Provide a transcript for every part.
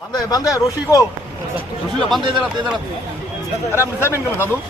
बंद है रोशी को रोशी बंद है इधर अरे हम साइड में साधु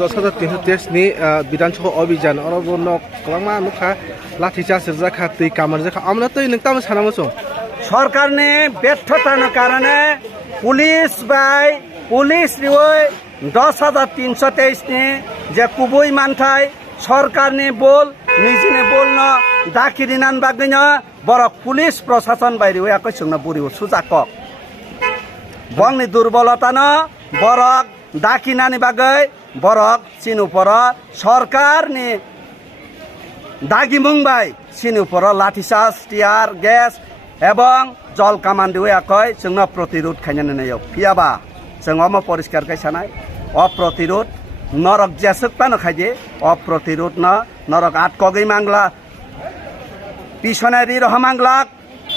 10,323 বিধানসভা অভিযান অরবন কলামা নুখা লাঠিচার্জ জাখা তৈ কামার জাখা আমরা তৈ নংতাম সানামসং সরকারনি ব্যর্থতার কারণে পুলিশ রিওই 10,323 ni যে কুবই মানথাই সরকারনি বল নিজনে বলন দাকিরিনান বাগৈন বরক পুলিশ প্রশাসন বাইরে একই সঙ্গে বুড়ি সুজাকক বংনি দুর্বলতানো বরক দাকিনানি বাগৈ বরক চিনুপর সরকারনি দাগি মুংবাই চিনুপর লাঠিচার্জ টিয়ার গ্যাস এবং জল কামান দিও একই जोंनो प्रतिरोध खायनो नायो फियाबा जों अमा परिष्कार खायसानाय अप्रतिरोध नरक जेसक पानो खायजे अप्रतिरोध न नरक आट कगै मांगला पिसनारि रहमांगलाक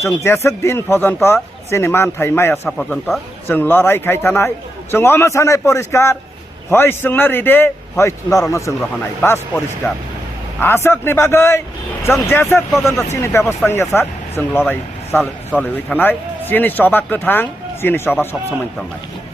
जों जेसक दिन पर्यन्त जेनि मानथाय मायासा पर्यन्त जों लड़ाई खायथानाय जों अमा सानाय परिष्कार हय जोंनो रिदे हय नरनो जों रहनाय बास परिष्कार आसकनि बागै जों जेसक पर्यन्त चिनि व्यवस्था यासाक जों लड़ाई चलिबाय थानाय चिनि सभा गोथां चिनि सभा सब समय दंनाय